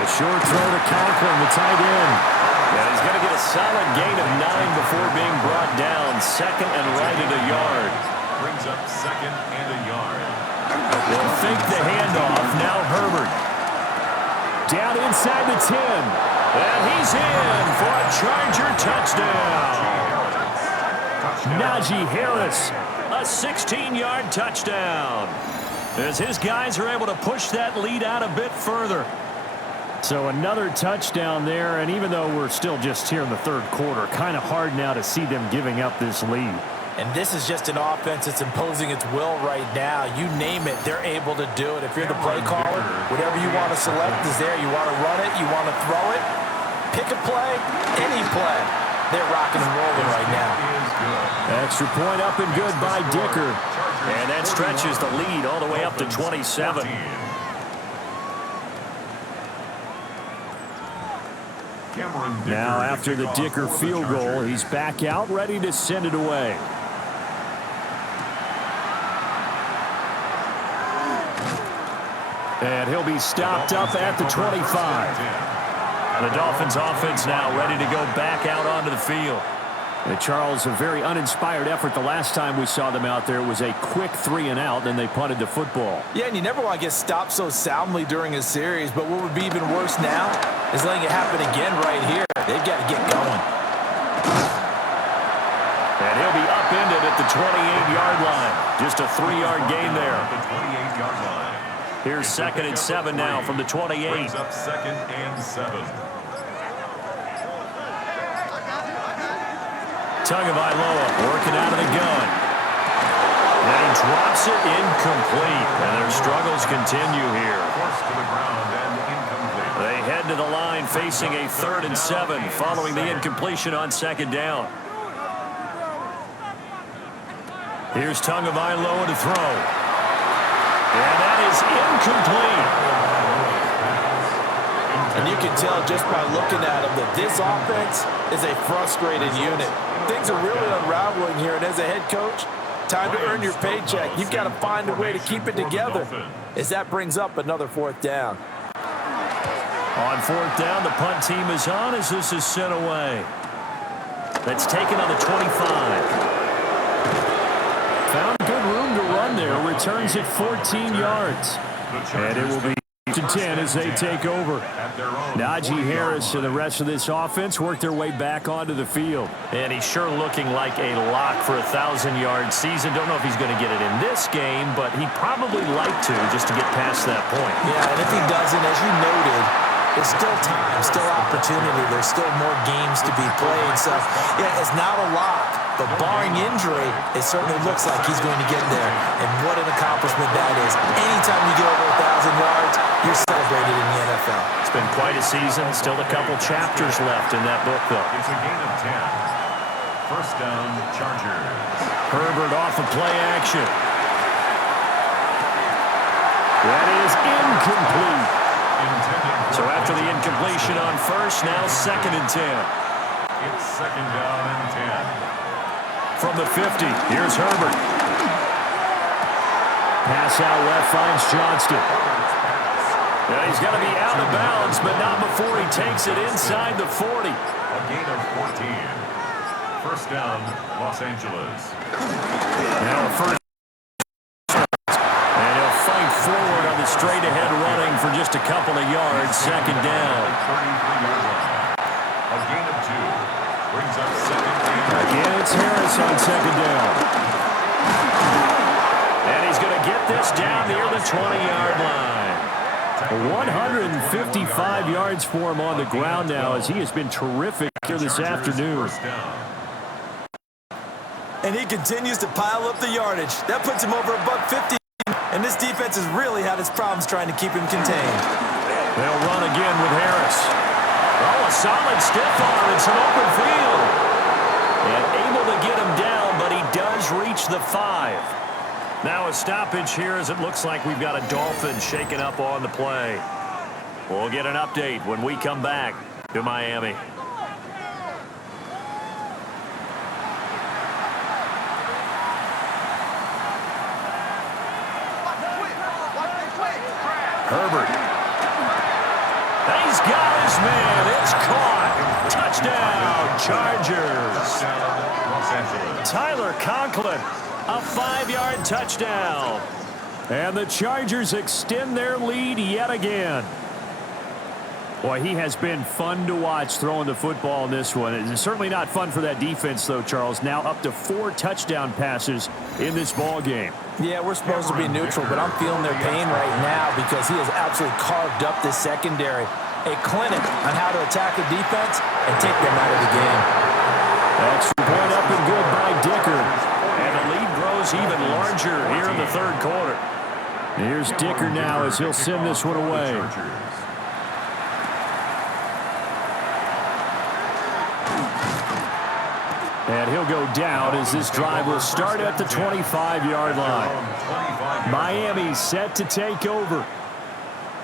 A short throw to Conklin, the tight end. And he's going to get a solid gain of 9 before being brought down. 2nd and right at a yard. Brings up 2nd and a yard. They'll fake the handoff. Now Herbert. Down inside the 10. And he's in for a Charger touchdown. Najee Harris, a 16-yard touchdown. As his guys are able to push that lead out a bit further. So another touchdown there, and even though we're still just here in the 3rd quarter, kind of hard now to see them giving up this lead. And this is just an offense that's imposing its will right now. You name it, they're able to do it. If you're the play caller, whatever you want to select is there. You want to run it, you want to throw it, pick a play, any play. They're rocking and rolling right now. Extra point up and good by Dicker. And that stretches the lead all the way up to 27. Now after the Dicker field goal, he's back out ready to send it away. And he'll be stopped up at the 25. The Dolphins offense now ready to go back out onto the field. And Charles, a very uninspired effort. The last time we saw them out there was a quick 3-and-out, then they punted the football. Yeah, and you never want to get stopped so soundly during a series, but what would be even worse now is letting it happen again right here. They've got to get going. And he'll be upended at the 28-yard line. Just a 3-yard gain there. The 28-yard line. Here's 2nd and 7 now from the 28. Brings up 2nd and 7. Tagovailoa working out of the gun. And he drops it incomplete. And their struggles continue here. Forced to the ground and incomplete. They head to the line facing a 3rd and 7 following the incompletion on 2nd down. Here's Tagovailoa to throw. And that is incomplete. And you can tell just by looking at them that this offense is a frustrated unit. Things are really unraveling here, and as a head coach, time to earn your paycheck. You've got to find a way to keep it together as that brings up another fourth down. On fourth down, the punt team is on as this is sent away. That's taken on the 25. Found good room to run there. Returns it 14 yards. And it will be to 10 as they take over. Najee Harris and the rest of this offense work their way back onto the field. And he's sure looking like a lock for a 1,000-yard season. Don't know if he's going to get it in this game, but he'd probably like to just to get past that point. Yeah, and if he doesn't, as you noted, there's still time, still opportunity. There's still more games to be played. So, yeah, it's not a lock, but barring injury, it certainly looks like he's going to get there. And what an accomplishment that is. Anytime you get over 1,000 yards, you're celebrated in the NFL. It's been quite a season. Still a couple chapters left in that book, though. It's a gain of 10. First down, Chargers. Herbert off of play action. That is incomplete. So after the incompletion on first, now 2nd and 10. It's 2nd down and 10. From the 50, here's Herbert. Pass out left finds Johnston. Now he's going to be out of bounds, but not before he takes it inside the 40. A gain of 14. First down, Los Angeles. Now a first. And he'll fight forward on the straight-ahead running for just a couple of yards. 2nd down. 33-yard line. A gain of 2. Brings up 2nd down. Again, it's Harris on 2nd down. And he's going to get this down near the 20-yard line. 155 yards for him on the ground now as he has been terrific here this afternoon. And he continues to pile up the yardage. That puts him over $150. And this defense has really had its problems trying to keep him contained. They'll run again with Harris. Oh, a solid stiff arm and some open field. And able to get him down, but he does reach the 5. Now a stoppage here as it looks like we've got a Dolphins shaking up on the play. We'll get an update when we come back to Miami. Herbert. He's got his man. It's caught. Touchdown, Chargers. Tyler Conklin, a 5-yard touchdown. And the Chargers extend their lead yet again. Boy, he has been fun to watch throwing the football in this one. It's certainly not fun for that defense, though, Charles. Now up to 4 touchdown passes in this ball game. Yeah, we're supposed to be neutral, but I'm feeling their pain right now because he has absolutely carved up this secondary. A clinic on how to attack the defense and take them out of the game. Extra point up and good by Dicker. And the lead grows even larger here in the 3rd quarter. Here's Dicker now as he'll send this one away. And he'll go down as this drive will start at the 25-yard line. Miami set to take over.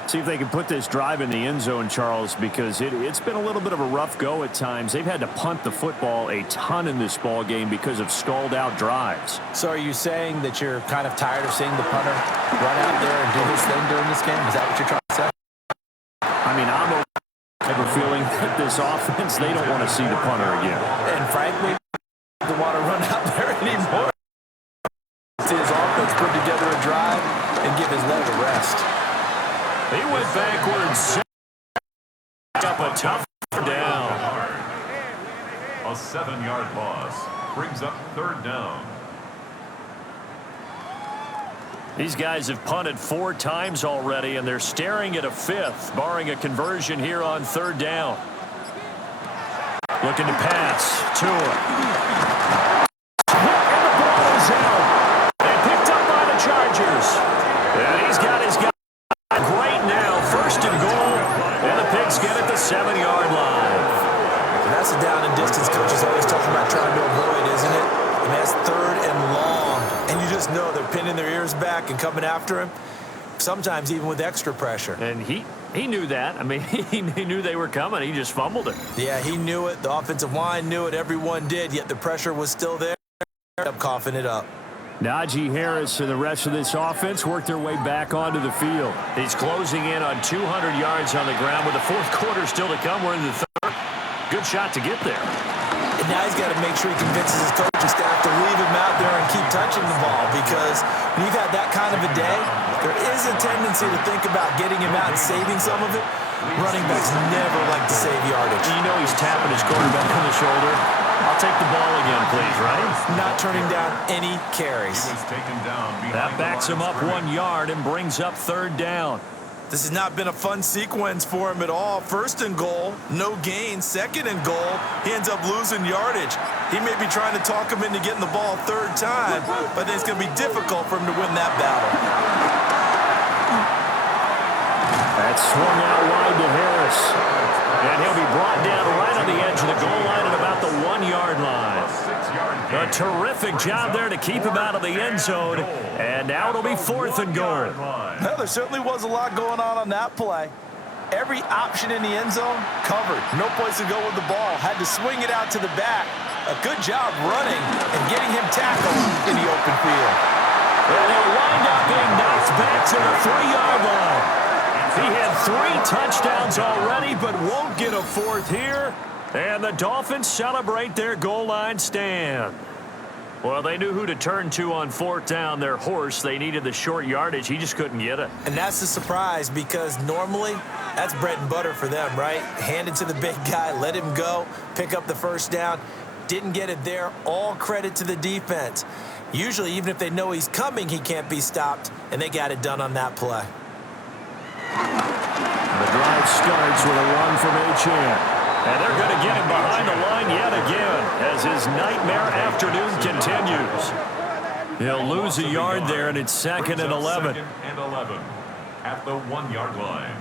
See if they can put this drive in the end zone, Charles, because it's been a little bit of a rough go at times. They've had to punt the football a ton in this ball game because of stalled-out drives. So are you saying that you're kind of tired of seeing the punter run out there and do his thing during this game? Is that what you're trying to say? I mean, I'm a feeling that this offense, they don't want to see the punter again. And frankly, they don't want to run out there anymore. See his offense put together a drive and give his leg a rest. He went backwards. Up a tough down. A 7-yard loss brings up 3rd down. These guys have punted 4 times already, and they're staring at a 5th, barring a conversion here on 3rd down. Looking to pass. Tua. And the ball is out. And picked up by the Chargers. And he's got his guy great now. 1st and goal. And the Pigs get at the 7-yard line. And that's a down and distance coach is always talking about trying to avoid, isn't it? And that's 3rd and long. And you just know they're pinning their ears back and coming after him. sometimes even with extra pressure. And he knew that. I mean, he knew they were coming. He just fumbled it. Yeah, he knew it. The offensive line knew it. Everyone did, yet the pressure was still there. Up coughing it up. Najee Harris and the rest of this offense worked their way back onto the field. He's closing in on 200 yards on the ground with the fourth quarter still to come. We're in the third. Good shot to get there. And now he's got to make sure he convinces his coaching staff to leave him out there and keep touching the ball, because when you've had that kind of a day, there is a tendency to think about getting him out and saving some of it. Running backs never like to save yardage. You know he's tapping his quarterback on the shoulder. I'll take the ball again, please, right? Not turning down any carries. That backs him up 1 yard and brings up third down. This has not been a fun sequence for him at all. First and goal, no gain. Second and goal, he ends up losing yardage. He may be trying to talk him into getting the ball third time, but then it's going to be difficult for him to win that battle. That swung out wide to Harris. And he'll be brought down right on the edge of the goal line at about the 1 yard line. A terrific job there to keep him out of the end zone. And now it'll be fourth and goal. Well, there certainly was a lot going on that play. Every option in the end zone covered. No place to go with the ball. Had to swing it out to the back. A good job running and getting him tackled in the open field. And he'll wind up being knocked back to the 3 yard line. He had 3 touchdowns already, but won't get a fourth here. And the Dolphins celebrate their goal line stand. Well, they knew who to turn to on fourth down. Their horse, they needed the short yardage. He just couldn't get it. And that's the surprise, because normally that's bread and butter for them, right? Hand it to the big guy, let him go, pick up the first down. Didn't get it there. All credit to the defense. Usually, even if they know he's coming, he can't be stopped, and they got it done on that play. The drive starts with a run from Achane. And they're going to get him behind the line yet again as his nightmare afternoon continues. He'll lose a yard there, and it's second and 11. Second and 11 at the 1 yard line.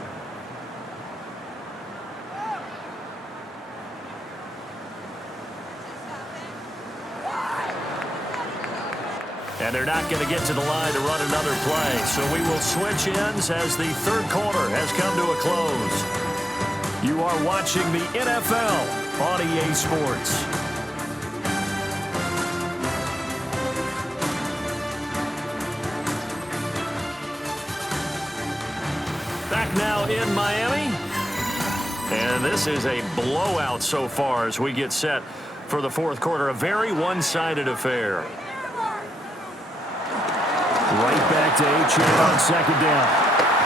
And they're not going to get to the line to run another play. So we will switch ends as the third quarter has come to a close. You are watching the NFL on EA Sports. Back now in Miami. And this is a blowout so far as we get set for the fourth quarter. A very one-sided affair. Right back to Achane on second down.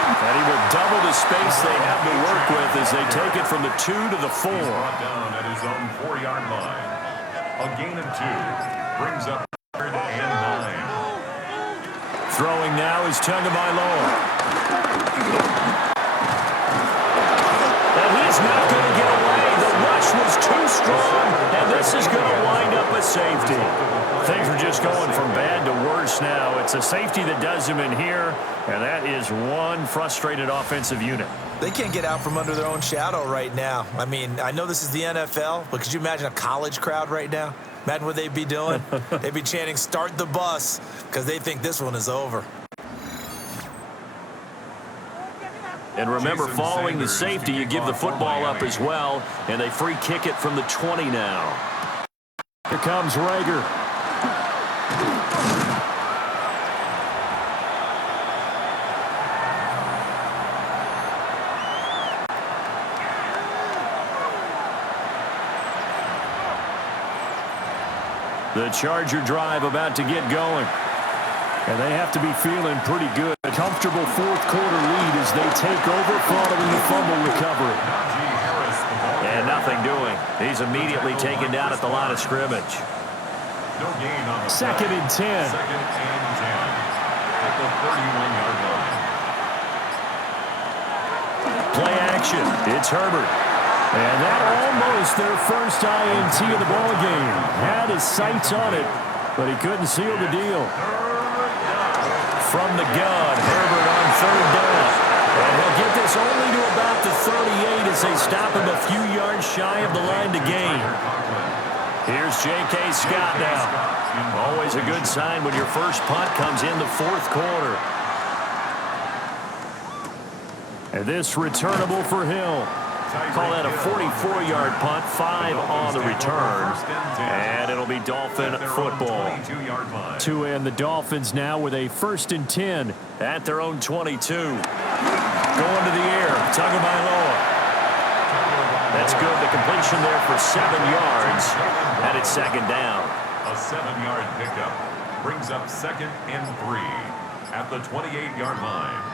And he will double the space they have to work with as they take it from the 2 to the 4. He's brought down at his own 4 yard line. A gain of 2 brings up 3rd and 9. Throwing now is Tagovailoa. And he's not going to get away. The rush was too strong, and this is going to wind up a safety. Things are just going from bad to worse now. It's a safety that does him in here, and that is one frustrated offensive unit. They can't get out from under their own shadow right now. I mean, I know this is the NFL, but could you imagine a college crowd right now? Imagine what they'd be doing. They'd be chanting, "Start the bus," because they think this one is over. And remember, following the safety, you give the football up as well, and they free kick it from the 20 now. Here comes Rager. The Charger drive about to get going. And they have to be feeling pretty good. A comfortable fourth quarter lead as they take over following the fumble recovery. And nothing doing. He's immediately taken down at the line of scrimmage. No gain on the Second and 10. Second and 10 at the 31-yard line. Play action. It's Herbert. And that almost their first INT of the ball game. Had his sights on it, but he couldn't seal the deal. From the gun, Herbert on third down. And he'll get this only to about the 38 as they stop him a few yards shy of the line to gain. Here's J.K. Scott now. Always a good sign when your first punt comes in the fourth quarter. And this returnable for Hill. Call that a 44-yard punt, 5 on the return. And it'll be Dolphin football. To end the Dolphins now with a 1st and 10 at their own 22. Going to the air, Tagovailoa. That's good. The completion there for 7 yards. And it's 2nd down. A 7-yard pickup brings up 2nd and 3 at the 28-yard line.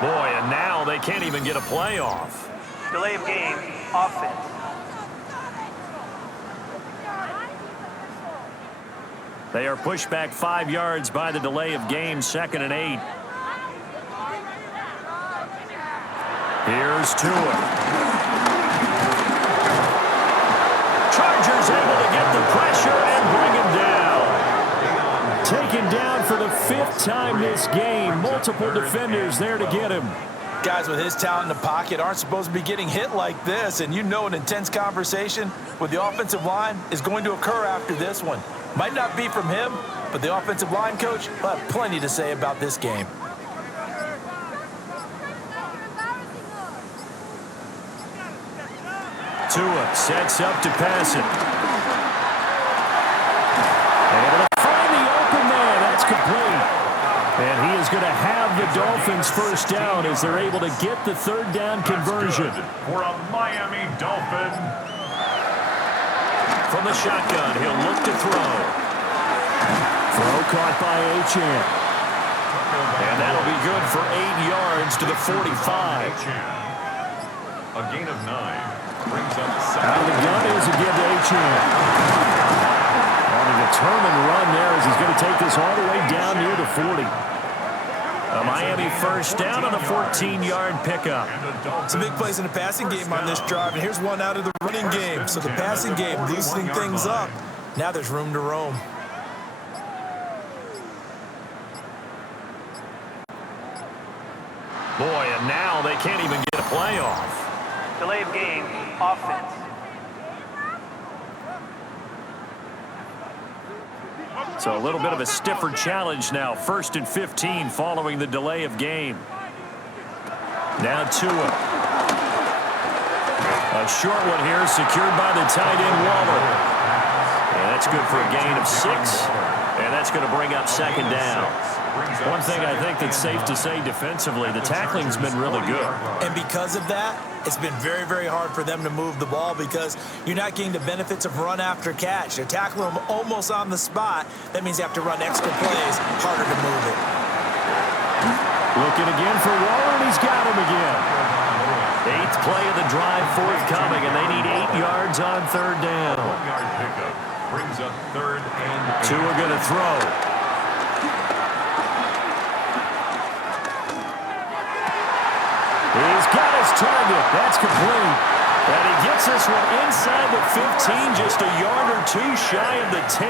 Boy, and now they can't even get a playoff. Delay of game, offense. They are pushed back 5 yards by the delay of game, 2nd and 8. Here's Tua. Chargers able to get the pressure and bring him down. Taken down for the 5th time this game. Multiple defenders there to get him. Guys with his talent in the pocket aren't supposed to be getting hit like this, and you know an intense conversation with the offensive line is going to occur after this one. Might not be from him, but the offensive line coach will have plenty to say about this game. Tua sets up to pass it. Able to find the open man. That's complete. And he is going to have the Dolphins 1st down as they're able to get the 3rd down conversion. For a Miami Dolphin. From the shotgun, he'll look to throw. Throw caught by Achane. And that'll be good for 8 yards to the 45. A gain of 9. Brings up Out of the gun is a give to Achane. On a determined run there as he's going to take this all the way down near the 40. A Miami 1st down on the 14-yard pickup. Some big plays in the passing game on this drive, and here's one out of the running game. So the passing game loosening things up. Now there's room to roam. Boy, and now they can't even get a playoff. Delay of game, offense. So a little bit of a stiffer challenge now. 1st and 15 following the delay of game. Now Tua. A short one here secured by the tight end Waller. And that's good for a gain of 6. And that's going to bring up 2nd down. One thing I think that's safe to say defensively, the tackling's been really good. And because of that, it's been very, very hard for them to move the ball because you're not getting the benefits of run after catch. They're tackling them almost on the spot. That means you have to run extra plays, harder to move it. Looking again for Waller, and he's got him again. 8th play of the drive forthcoming, and they need 8 yards on 3rd down. 1-yard pickup brings up 3rd and 8. Tua going to throw. He's got his target. That's complete. And he gets this one inside the 15, just a yard or 2 shy of the 10.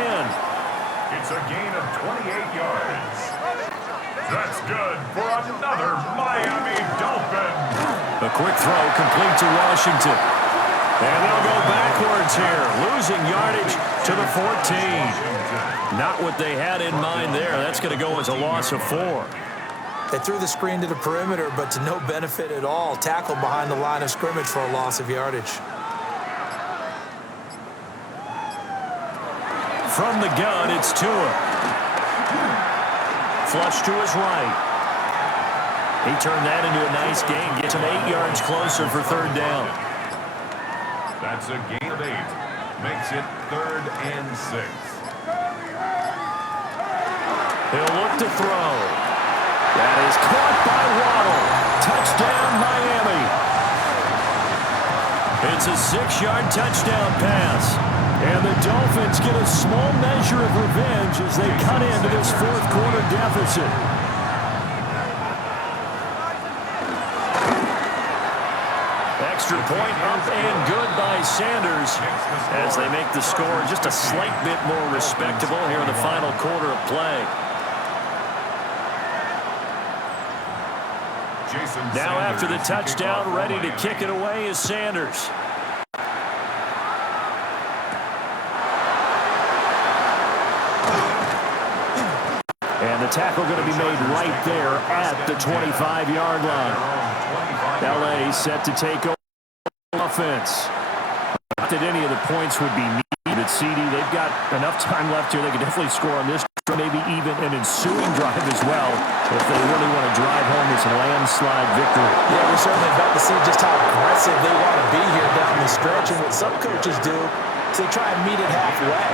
It's a gain of 28 yards. That's good for another Miami Dolphin. A quick throw complete to Washington. And they'll go backwards here, losing yardage to the 14. Not what they had in mind there. That's going to go as a loss of 4. They threw the screen to the perimeter, but to no benefit at all. Tackled behind the line of scrimmage for a loss of yardage. From the gun, it's Tua. Flush to his right. He turned that into a nice gain. Gets him 8 yards closer for 3rd down. That's a gain of 8. Makes it 3rd and 6. He'll look to throw. That is caught by Waddle. Touchdown, Miami. It's a 6-yard touchdown pass. And the Dolphins get a small measure of revenge as they cut into this 4th quarter deficit. Extra point up and good by Sanders as they make the score just a slight bit more respectable here in the final quarter of play. Now after the touchdown, ready to kick it away is Sanders. And the tackle going to be made right there at the 25-yard line. LA set to take over offense. Not that any of the points would be needed, CD. They've got enough time left here. They could definitely score on this, maybe even an ensuing drive as well, if they really want to drive home this landslide victory. Yeah, we're certainly about to see just how aggressive they want to be here down the stretch. And what some coaches do is they try and meet it halfway,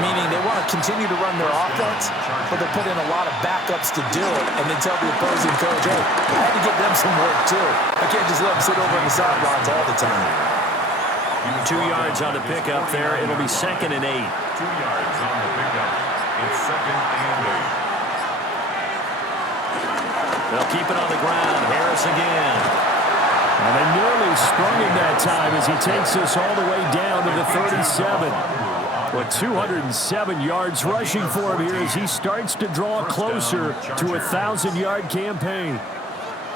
meaning they want to continue to run their offense, but they'll put in a lot of backups to do it, and then tell the opposing coach, hey, I had to give them some work too. I can't just let them sit over on the sidelines all the time. 2 yards on the pickup there. It'll be 2nd and 8. 2 yards on the pickup. It's 2nd and 8. They'll keep it on the ground. Harris again. And they nearly sprung him that time as he takes us all the way down to the 37. With 207 yards rushing for him here as he starts to draw closer to a 1,000-yard campaign.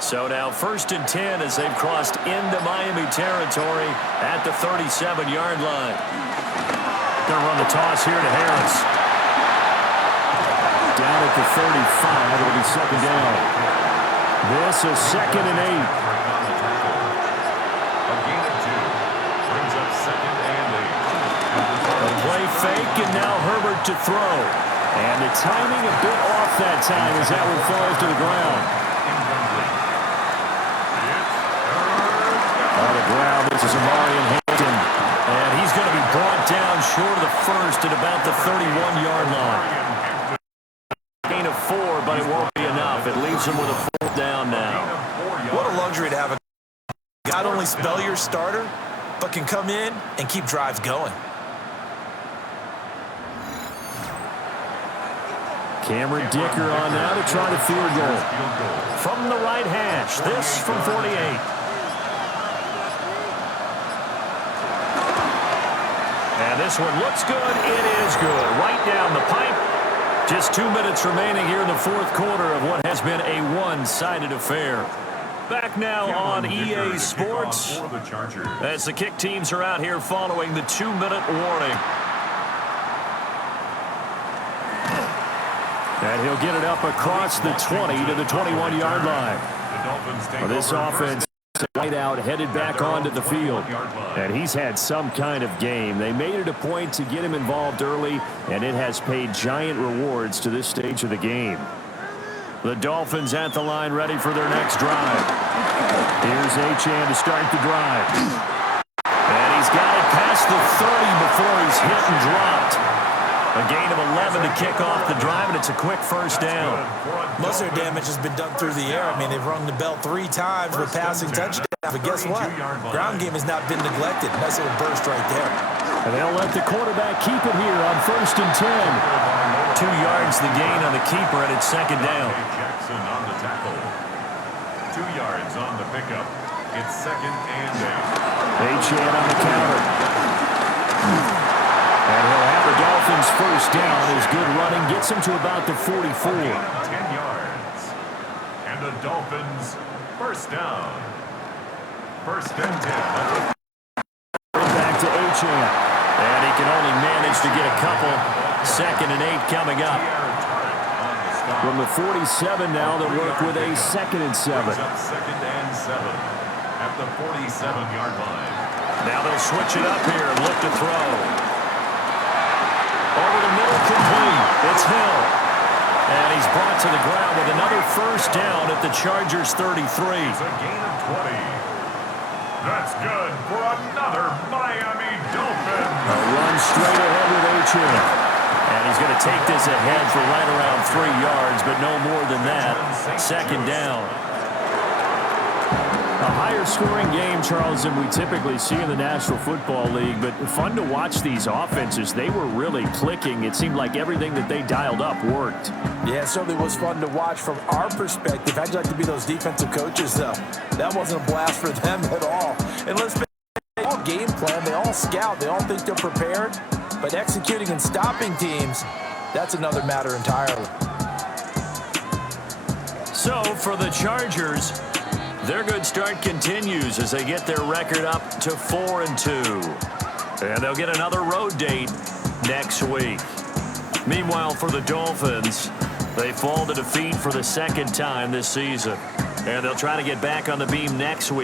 So now 1st and 10 as they've crossed into Miami territory at the 37-yard line. Going to run the toss here to Harris. Down at the 35, it'll be 2nd down. This is 2nd and 8. A gain of 2 brings up 2nd and 8. A play fake, and now Herbert to throw. And the timing a bit off that time as that one falls to the ground. On the ground, this is Amarian Hampton. And he's going to be brought down short of the first at about the 31-yard line. Gain of 4, but it won't be enough. It leaves him with a 4th down now. What a luxury to have a not only spell your starter, but can come in and keep drives going. Cameron Dicker on now to try the field goal. From the right hash, this from 48. And this one looks good. It is good. Right down the pipe. Just 2 minutes remaining here in the 4th quarter of what has been a one-sided affair. Back now on EA Sports as the kick teams are out here following the 2-minute warning. And he'll get it up across the 20 to the 21-yard line. Well, this offense right out, headed back onto the field. And he's had some kind of game. They made it a point to get him involved early, and it has paid giant rewards to this stage of the game. The Dolphins at the line, ready for their next drive. Here's Achane to start the drive. And he's got it past the 30 before he's hit and dropped. A gain of 11 to kick off the drive, and it's a quick 1st down. Most of their damage has been done through the air. I mean, they've rung the bell 3 times with passing touchdowns. But guess what? Ground game has not been neglected. Nice little burst right there. And they'll let the quarterback keep it here on 1st and 10. 2 yards the gain on the keeper, and it's 2nd down. Jackson on the tackle. 2 yards on the pickup. It's 2nd and 8. Achane on the counter. And he'll have the Dolphins 1st down. His good running gets him to about the 44. 10 yards. And the Dolphins 1st down. 1st and 10. Back to Achane. And he can only manage to get a couple. 2nd and 8 coming up. From the 47 now, they'll work with a 2nd and 7. 2nd and 7 at the 47-yard line. Now they'll switch it up here and look to throw. Over the middle, complete. It's Hill. And he's brought to the ground with another 1st down at the Chargers' 33. It's a gain of 20. That's good for another Miami Dolphin. A run straight ahead with Achane. And he's going to take this ahead for right around 3 yards, but no more than that. 2nd down. A higher scoring game, Charles, than we typically see in the National Football League, but fun to watch these offenses. They were really clicking. It seemed like everything that they dialed up worked. Yeah, it certainly was fun to watch from our perspective. How'd you like to be those defensive coaches, though? That wasn't a blast for them at all. And let's they all game plan. They all scout. They all think they're prepared. But executing and stopping teams, that's another matter entirely. So for the Chargers, their good start continues as they get their record up to 4-2. And they'll get another road date next week. Meanwhile, for the Dolphins, They fall to defeat for the second time this season. And they'll try to get back on the beam next week.